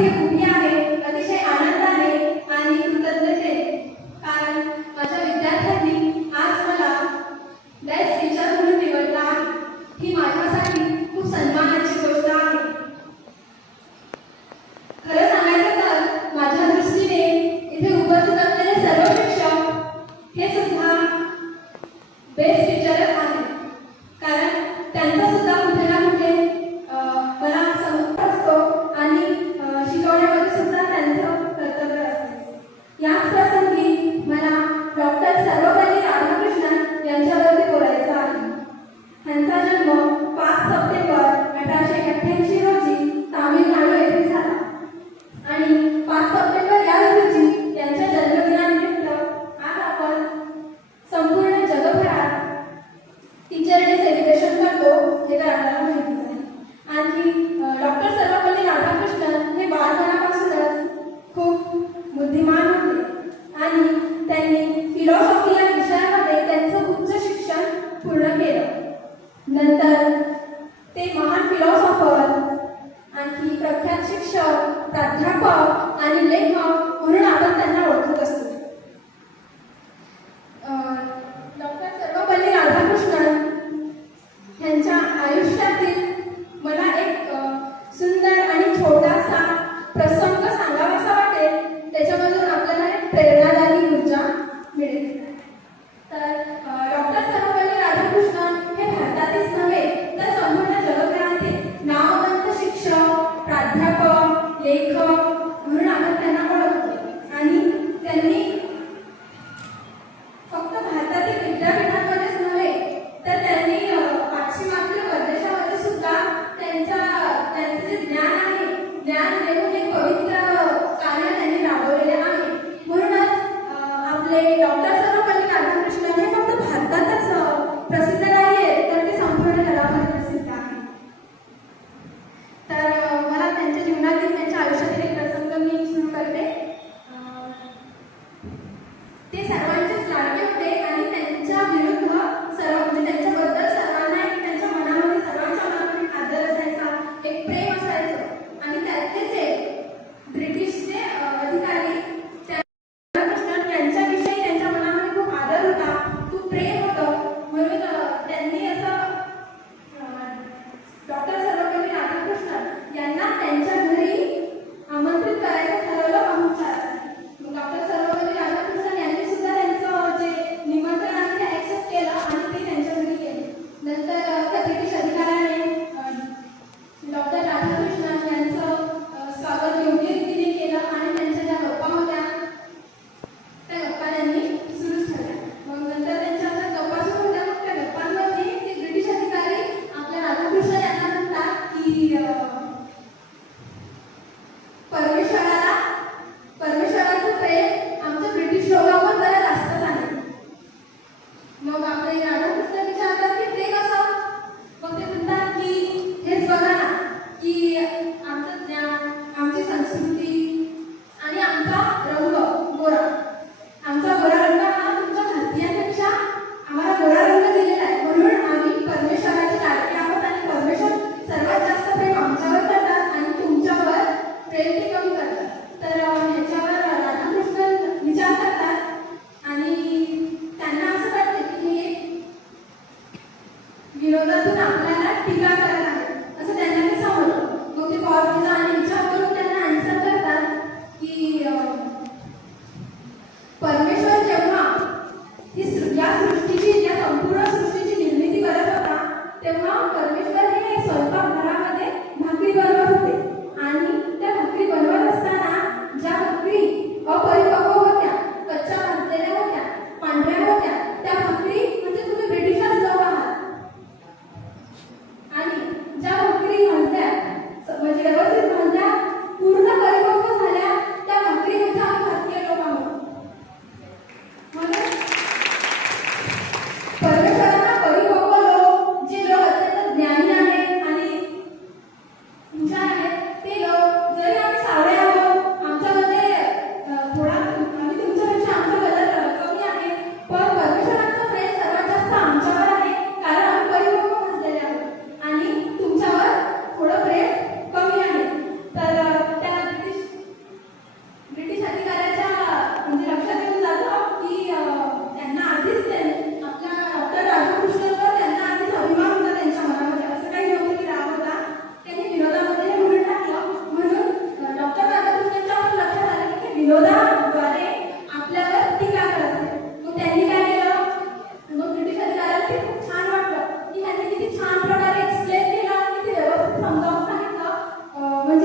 इथे उभी आहे अतिशय आनंदाने आणि कृतज्ञतेने, कारण माझ्या विद्यार्थ्यांनी आज मला बेस्ट टीचर म्हणून निवडलं आहे। ही माझ्यासाठी खूप सन्मानाची गोष्ट आहे। खरं सांगायचं तर माझ्या दृष्टीने इथे उपस्थित असलेले सर्व शिक्षक हे सुद्धा बेस्ट टीचरच आहेत, कारण त्यांचा सुद्धा कुठे ना कुठे मला समज असतो आणि शिकवण्यामध्ये सुद्धा त्यांचं कर्तव्य असते। याच प्रसंगी मला डॉक्टर सर्वपल्ली राधाकृष्णन यांच्यावरती बोलायचं आहे। त्यांचा जन्म 5 सप्टेंबर 1888 रोजी तामिळनाडू येथे झाला आणि 5 सप्टेंबर या रोजी यांच्या जन्मदिनानिमित्त आज आपण संपूर्ण जगभरात टीचर डे सेलिब्रेशन करतो हे तर आपल्याला माहितीच आहे। आणि डॉक्टर सर्वपल्ली राधाकृष्णन हे बालपणापासूनच खूप बुद्धिमान होते आणि त्यांनी फिलॉसॉफी या विषयामध्ये त्यांचं उच्च शिक्षण पूर्ण केलं। नंतर ते महान फिलॉसॉफर, आणखी प्रख्यात शिक्षक, प्राध्यापक आणि लेखक म्हणून आपण त्यांना ओळखत असतो। डॉक्टर सर्वपल्ली राधाकृष्णन यांच्या आयुष्यातील मला एक सुंदर आणि छोटासा प्रसंग सांगावासा वाटेल, त्याच्यामधून आपल्याला एक प्रेरणादायी ऊर्जा मिळेल। तर डॉक्टर सर्वपल्ली राधाकृष्णन हे भारतातच नव्हे तर संपूर्ण जगभरातील नामवंत शिक्षक, प्राध्यापक, लेखक म्हणून आपण त्यांना ओळखतो आणि त्यांनी फक्त भारतातील विद्यापीठांमध्येच नव्हे तर त्यांनी पाश्चिमात्य परदेशामध्ये सुद्धा त्यांचं जे ज्ञान आहे, ज्ञान देऊन एक पवित्र कार्य त्यांनी राबवलेले आहे। म्हणूनच आपले डॉक्टर सर्वपल्ली राधाकृष्णन हे फक्त भारतातच प्रसिद्ध नाही आहे तर ते संपूर्ण जगामध्ये प्रसिद्ध आहे। तर मला त्यांच्या जीवनातील, त्यांच्या आयुष्यातील एक प्रसंग मी सुरू करते। ते सर्वांचेच लाडके होते आणि त्यांच्या विरुद्ध म्हणजे त्यांच्याबद्दल सर्वांना त्यांच्या मनामध्ये, सर्वांच्या मनामध्ये आदर असायचा, एक प्रेम असायचं आणि त्यातलेच एक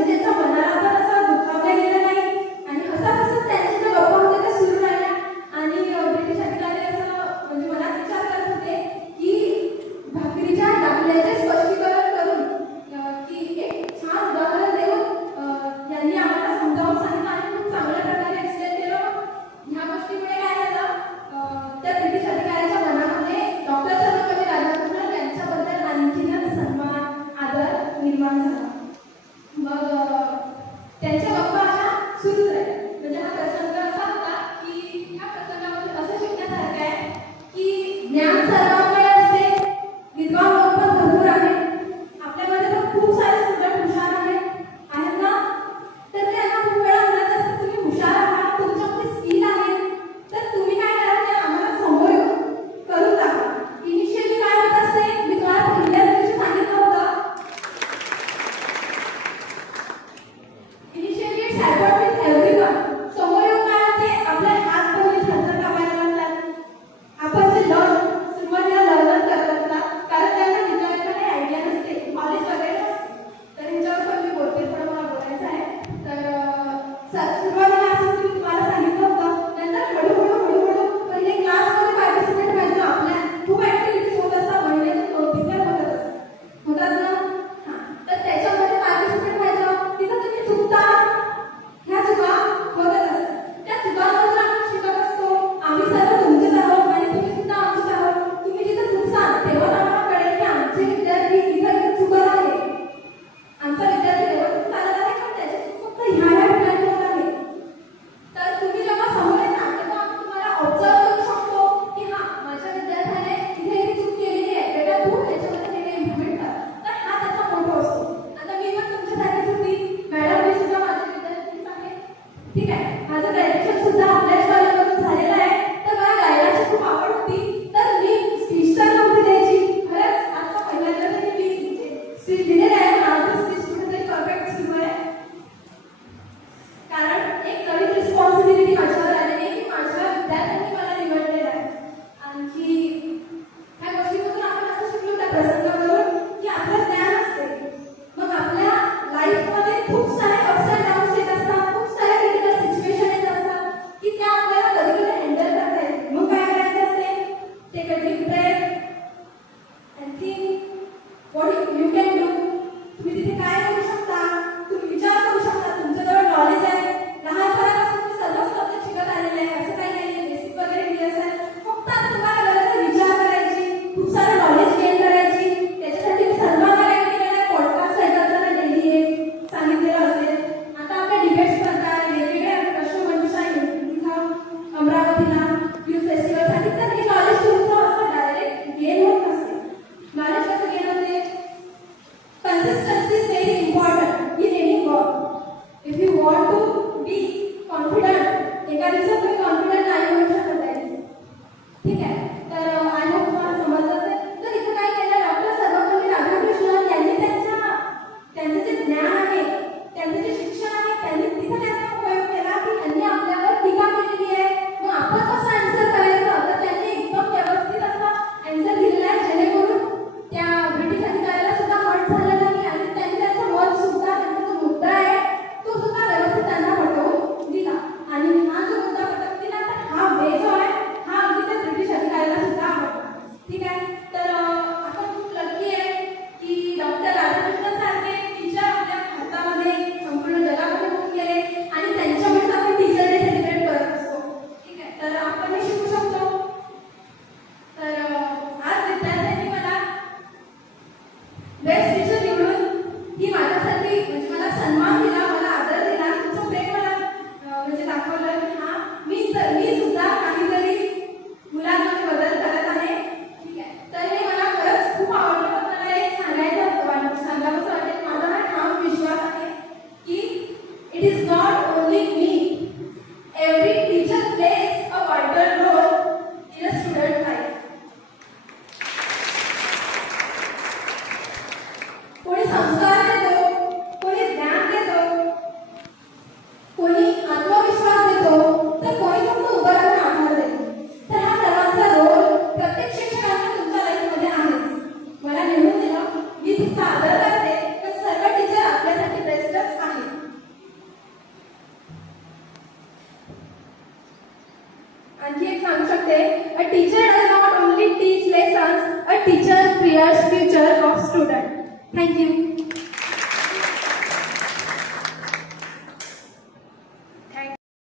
त्यांच्या मनाला पण असं दुखावलं गेलं नाही आणि हसत त्यांच्या ज्या गप्पा होत्या त्या सुरू राहिल्या. आणि ब्रिटिश अधिकारी असं म्हणजे मनात विचार करत होते की भाकरीच्या दाखल्याचे स्पष्टीकरण करून की एक छान उदाहरण देऊन यांनी आम्हाला समजावून सांगितलं आणि खूप चांगल्या प्रकारे एक्सप्लेन केलं. ह्या गोष्टीमुळे काय झालं, त्या ब्रिटिश अधिकाऱ्यांच्या मनामध्ये डॉक्टर सर्वपल्ली राधाकृष्णन यांच्याबद्दल आणखीनच सन्मान आदर निर्माण झाला. मग त्यांच्या गप्पा अशा सुरूच राहिल्या. म्हणजे हा प्रसंग असा होता की ह्या प्रसंगामध्ये असं शिकण्यासारखं आहे की ज्ञान सर्वांकडे असते, विद्वान लोक पण भरपूर आहेत, आपल्यामध्ये पण खूप सारे स्टुडंट हुशार आहेत ना. तर त्यांना खूप वेळा म्हणत असतात तुम्ही हुशार आहात, तुमच्यामध्ये स्किल आहे, तर तुम्ही काय करा ते आम्हाला समोर करून दाखवा. इनिशियली काय होत असते, मी तुम्हाला पहिल्या दिवशी सांगितलं होतं, initially it's happened with everyone. समोर येऊन काय होते, आपले हात पहिले थरथर कापायला लागतात. आपण जे सुरुवातीला लर्नच करत असतात कारण त्यांना विचारायला आयडिया नसते, नॉलेज वगैरे नसते. तर ह्याच्यावर पण मी बोलते, थोडं मला बोलायचं आहे. तर सुरुवातीला असं मी तुम्हाला सांगितलं होतं, नंतर हळूहळू पहिले क्लासमध्ये पार्टिसिपेट व्हायचं. आपल्या खूप ऍक्टिव्हिटीज होत असतात, महिन्यातून 2-3 होतात ना. हां, तर त्याच्यामध्ये पार्टिसिपेट व्हायचं. तिथं तुम्ही चुकता, ह्या चुका होतच असतात. त्या चुकांमधून आपण शिकत असतो. आम्ही सर्व तुमचेच आहोत आणि तुम्ही सुद्धा आमचेच आहोत. तुम्ही जिथं चुकसाल तेव्हा आम्हाला कळेल की आमचे विद्यार्थी इथं चुकत आहे, आमचा विद्यार्थी व्यवस्थित चालत आहे, पण त्याची चूक फक्त ह्या ठिकाणी होत आहे. तर तुम्ही जेव्हा समोर येता तेव्हा आम्ही तुम्हाला ऑब्झर्व करू शकतो की हां, माझ्या विद्यार्थ्याने इथे चूक केलेली आहे, बेटा तू त्याच्यामध्ये हे इम्प्लिमेंट कर. तर हा त्याचा मोठा असतो. आता मी पण तुमच्यासाठीच होती, मॅडम मी सुद्धा माझ्या विद्यार्थीच आहे, ठीक आहे. माझं ग्रॅज्युएशन सुद्धा आपल्याच कॉलेजमधून झालेलं आहे. तर मला गायनाची खूप आवड होती. तर मी स्पीच तर नव्हती द्यायची, खरंच आजचा पहिला दिवस आहे की मी स्पीच दिलेली आहे, पण माझं स्पीच कुठेतरी परफेक्ट सुरू आहे. कारण एक नवीन रिस्पॉन्सिबिलिटी माझ्यावर आलेली आहे की माझ्या विद्यार्थ्यांनी मला निवडलेलं आहे. आणखी ह्या गोष्टीमधून आपण असं शिकलो त्या प्रसंगावरून की आपलं ज्ञान असते. मग आपल्या लाईफमध्ये खूप सारे अप्स अँड डाऊन्स येत असतात, खूप सारे क्रिटिकल सिच्युएशन येत असतात की त्या आपल्याला कधी कधी हँडल करता येते. मग काय करायचं असते, take a deep breath and think what you can do. तुम्ही तिथे काय करू शकता, तुम्ही विचार करू शकता. तुमच्याजवळ नॉलेज आहे, लहानपणापासून तुम्ही सर्व सब्जेक्ट शिकत आलेले आहे, असं काही नाही बेसिक वगैरे क्लिअर असेल. फक्त आता तुम्हाला गरज आहे विचार करायची, खूप सारं नॉलेज गेन करायची. त्याच्यासाठी मी सर्वांना काय केलेलं आहे, पॉडकास्ट ऐकायचं डेली एक सांगितलेलं असेल. आता आपल्या डिबेट स्पर्धा आहे, वेगवेगळ्या प्रश्नमंजुषा इथं अमरावतीला युथ फेस्टिवलसाठी. तर हे नॉलेज तुमचं असं डायरेक्ट गेन होत नसते. नॉलेज कसं गेन होते, consistency is very important in any work. If you want to be confident, एका दिवसात तुम्ही कॉन्फिडंट नाही होऊ शकत आहे, ठीक आहे. तर आय होप तुम्हाला समजलं असेल. तर इथं काय केलं, डॉक्टर सर्वपल्ली राधाकृष्णन यांनी त्यांचं जे ज्ञान आहे, त्यांचं जे शिक्षण आहे, त्यांनी तिथं त्याचा उपयोग केला की त्यांनी आपल्यावर टीका केलेली आहे. मग आपण कसं आन्सर करायचं, तर त्यांनी एकदम व्यवस्थित असा आन्सर दिलेला आहे जेणेकरून त्या ब्रिटिश अधिकाऱ्याला सुद्धा हर्ट झालं नाही आणि त्यांनी त्याचं मत सुद्धा, त्यांचा जो मुद्दा आहे तो सुद्धा व्यवस्थित त्यांना पटवून दिला. आणि हा जो मुद्दा पटवून दिला, तर हा वे जो आहे हा अगदी त्या ब्रिटिश अधिकाऱ्याला सुद्धा आवडला, ठीक आहे. तर आपण खूप लकी आहे की डॉक्टर राधाकृष्णन सारखे टीचर आपल्या भारतामध्ये संपूर्ण जगामध्ये होऊन गेले आणि त्यांच्यामुळेच आपण टीचर डे सेलिब्रेट करत असतो, ठीक आहे. तर आपण हे शिकू शकतो. तर आज विद्यार्थ्यांनी मला बेस्ट टीचर निवडून ही माझ्यासाठी म्हणजे मला सन्मान दिला, मला आदर दिला, तुमचं प्रेम मला म्हणजे दाखवलं की हा मी सुद्धा काहीतरी मुलांमध्ये बदल करत आहे, ठीक आहे. तर हे मला खरंच खूप आवडलं. पण मला एक सांगावंसं वाटेल, माझा हा ठाम विश्वास आहे की it is not only me, every teacher plays a vital role in a student life. कोणी संस्कार देतो, कोणी ज्ञान देतो, कोणी आत्मविश्वास देतो, तर कोणी फक्त उभं राहून आधार देतो. तर हा सर्वांचा रोल प्रत्येक शिक्षकांनी तुमच्या लाईफमध्ये आहेच. मला निवडून दिलं, मी तुमचा आदर करते, पण सर्व टीचर आपल्यासाठी बेस्टच आहे. म्हणते, a teacher does not only teach lessons, a teacher creates future of student. Thank you.